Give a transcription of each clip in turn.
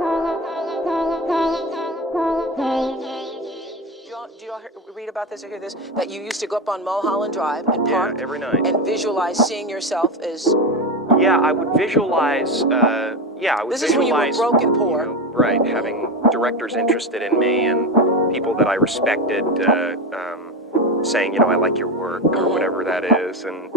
Do you all read about this or hear this? That you used to go up on Mulholland Drive and park every night and visualize seeing yourself as... Yeah, I would visualize, This is when you were broke and poor. You know, right, having directors interested in me and people that I respected saying, I like your work or whatever that is, and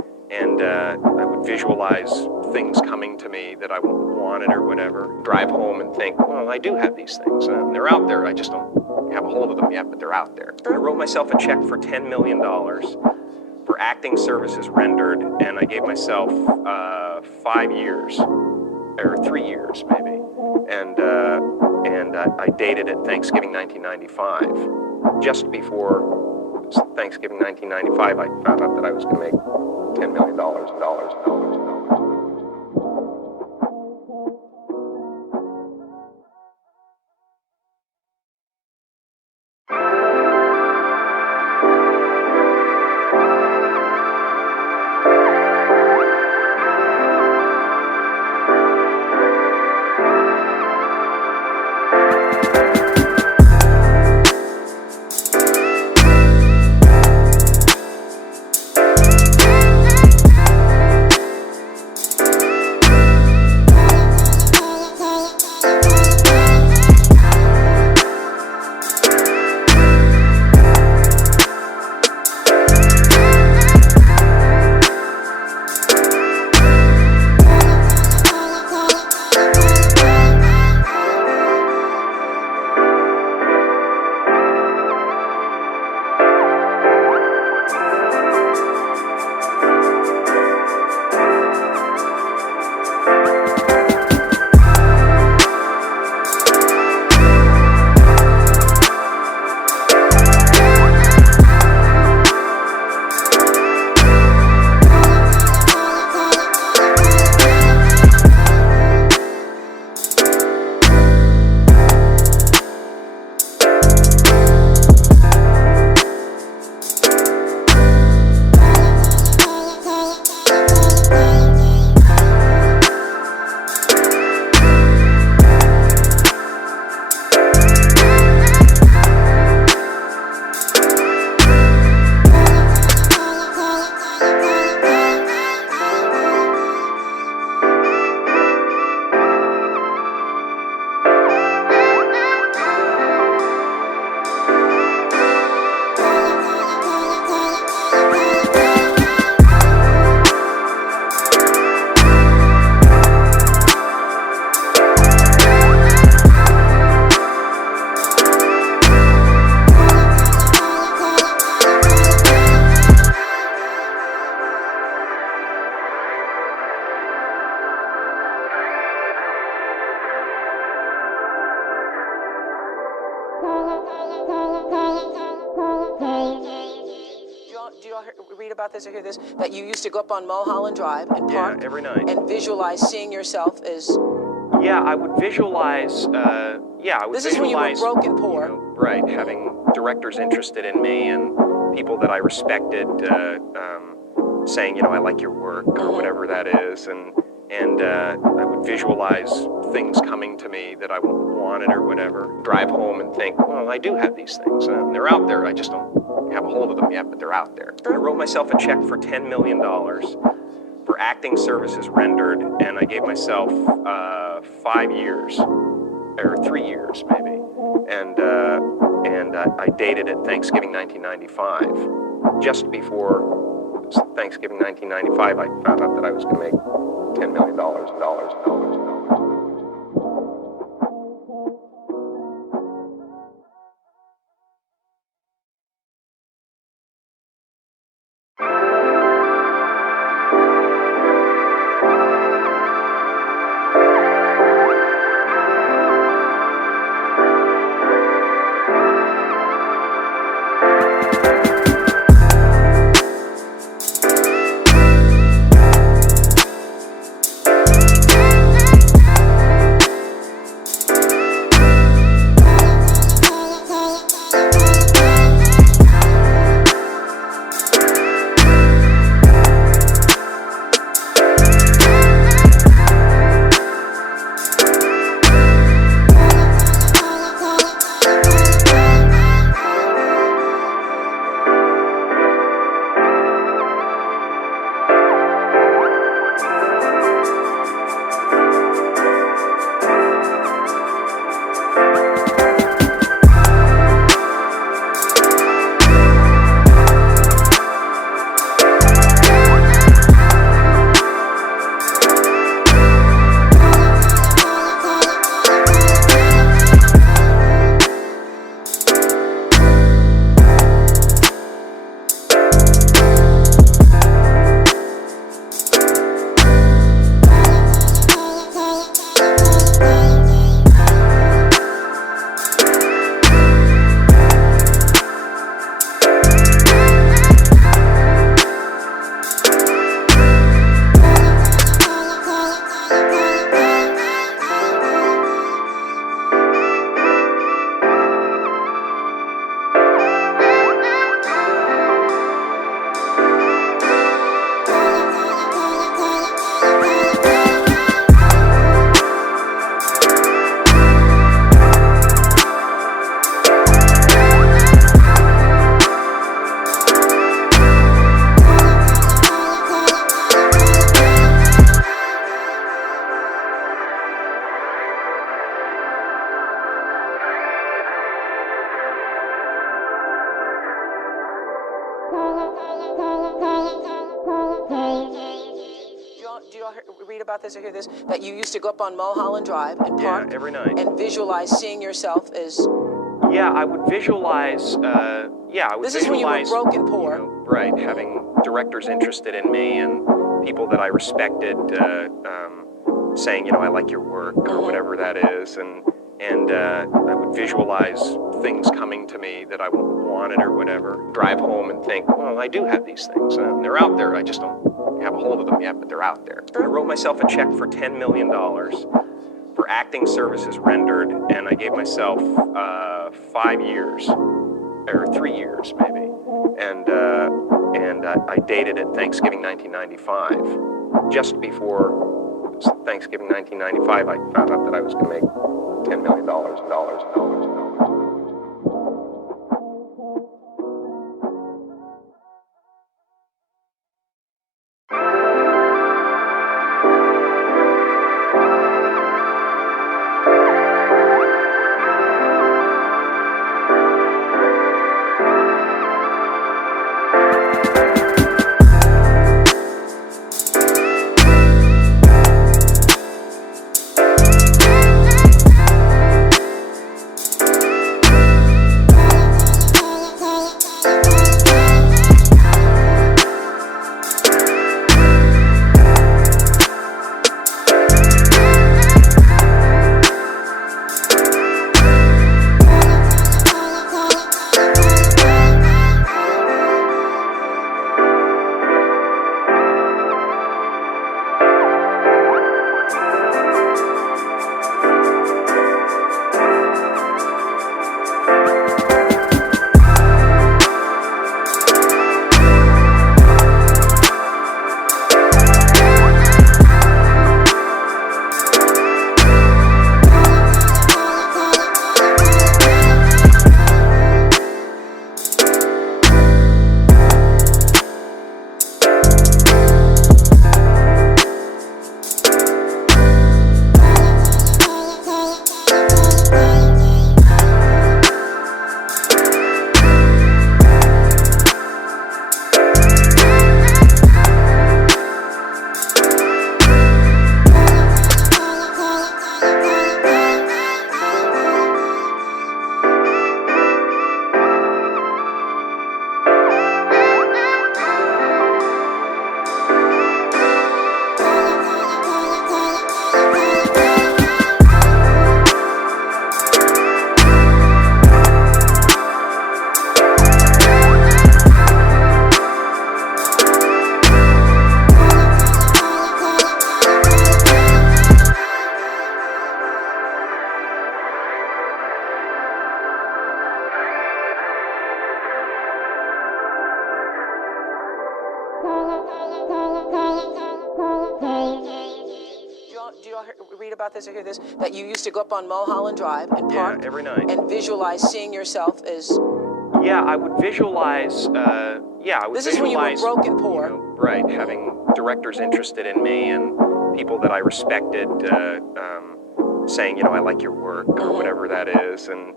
I would visualize things coming to me that I wanted or whatever. Drive home and think, well, I do have these things. They're out there. I just don't have a hold of them yet, but they're out there. I wrote myself a check for $10 million for acting services rendered, and I gave myself 5 years, or 3 years maybe, and I dated it Thanksgiving 1995. Just before Thanksgiving 1995, I found out that I was going to make $10 million. Do you all read about this or hear this? That you used to go up on Mulholland Drive and park every night and visualize seeing yourself as... Yeah, I would visualize, This is when you were broke and poor. Right, having directors interested in me and people that I respected saying, I like your work or whatever that is, and I would visualize things coming to me that I wanted or whatever. Drive home and think, well, I do have these things. They're out there. I just don't have a hold of them yet, but they're out there. I wrote myself a check for $10 million for acting services rendered, and I gave myself 5 years, or 3 years maybe, and I dated it Thanksgiving 1995. Just before Thanksgiving 1995, I found out that I was going to make $10 million. read about this or hear this? That you used to go up on Mulholland Drive and park every night and visualize seeing yourself as... Yeah, I would visualize, This is when you were broke and poor. You know, right, having directors interested in me and people that I respected saying, you know, I like your work or whatever that is, and I would visualize things coming to me that I wanted or whatever. Drive home and think, well, I do have these things. They're out there. I just don't have a hold of them yet, but they're out there. I wrote myself a check for $10 million for acting services rendered, and I gave myself 5 years, or 3 years maybe, and I dated it Thanksgiving 1995. Just before Thanksgiving 1995, I found out that I was going to make $10 million. Do you all read about this or hear this? That you used to go up on Mulholland Drive and park every night and visualize seeing yourself as... Yeah, I would visualize, This is when you were broke and poor. You know, right, having directors interested in me and people that I respected saying, you know, I like your work or whatever that is, and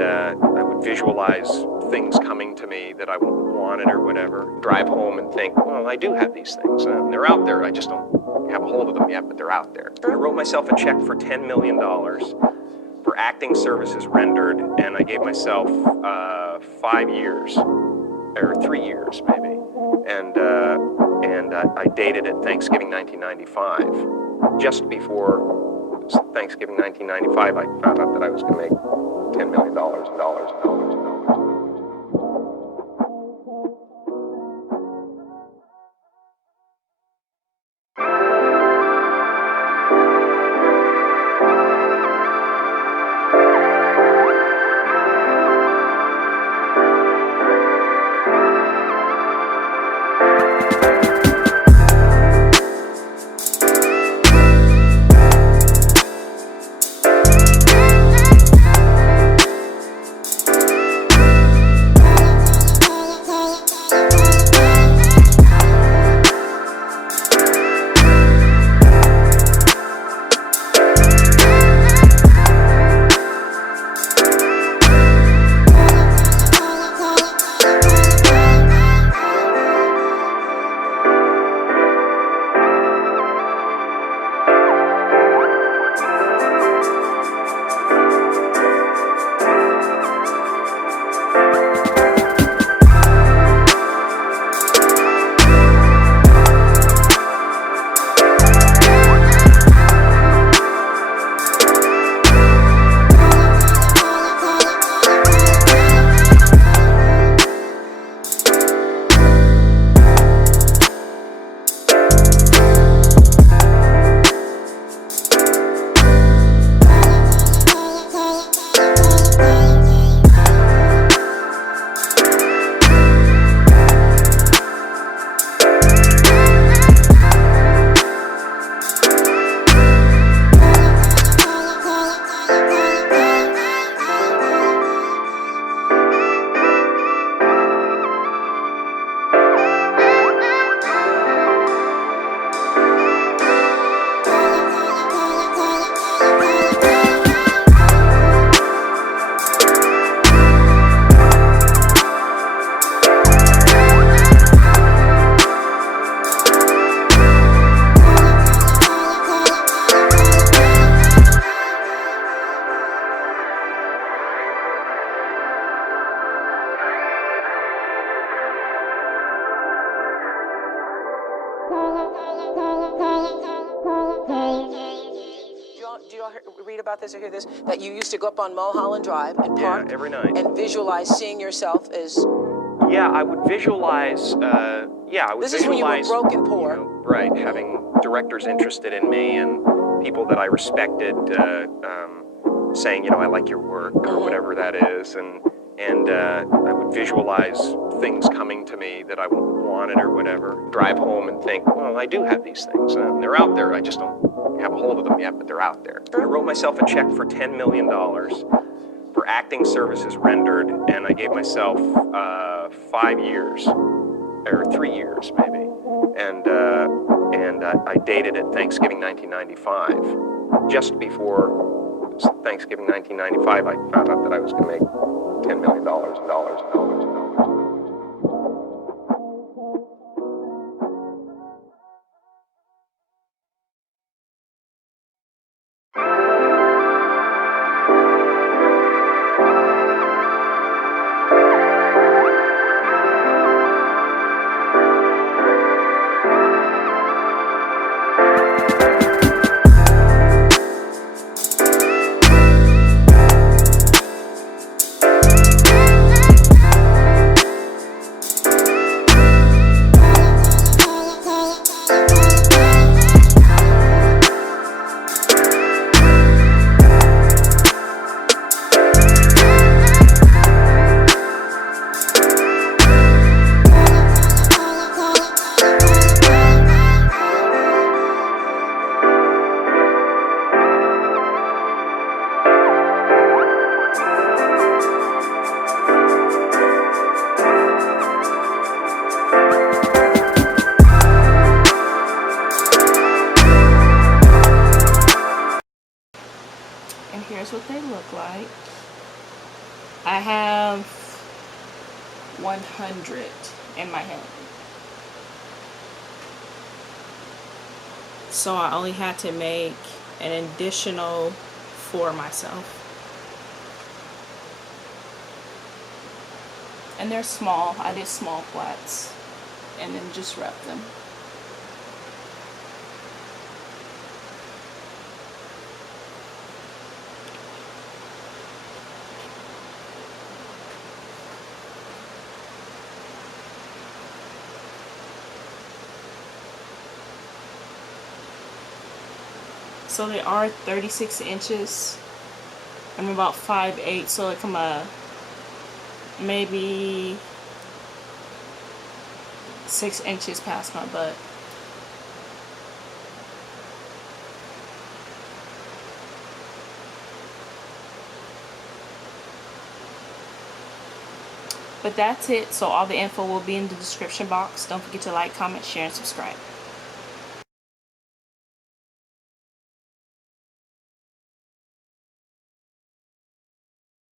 I would visualize things coming to me that I wanted or whatever. Drive home and think, well, I do have these things. They're out there. I just don't have a hold of them yet, but they're out there. I wrote myself a check for $10 million for acting services rendered, and I gave myself 5 years, or 3 years maybe, and I dated it Thanksgiving 1995. Just before Thanksgiving 1995, I found out that I was going to make $10 million. about this or hear this? That you used to go up on Mulholland Drive and park every night. and visualize seeing yourself as... Yeah, I would visualize, This is when you were broke and poor. You know, right, having directors interested in me and people that I respected saying, you know, I like your work or whatever that is. And I would visualize things coming to me that I wanted or whatever. Drive home and think, well, I do have these things. They're out there. I just don't have a hold of them yet, but they're out there. I wrote myself a check for $10 million for acting services rendered, and I gave myself 5 years, or 3 years maybe. And I dated it Thanksgiving 1995. Just before Thanksgiving 1995, I found out that I was going to make $10 million. And here's what they look like. I have 100 in my hand. So I only had to make an additional 4 myself. And they're small. I did small flats and then just rep them. So they are 36 inches. I'm about 5'8", so like I'm maybe 6 inches past my butt. But that's it. So all the info will be in the description box. Don't forget to like, comment, share, and subscribe.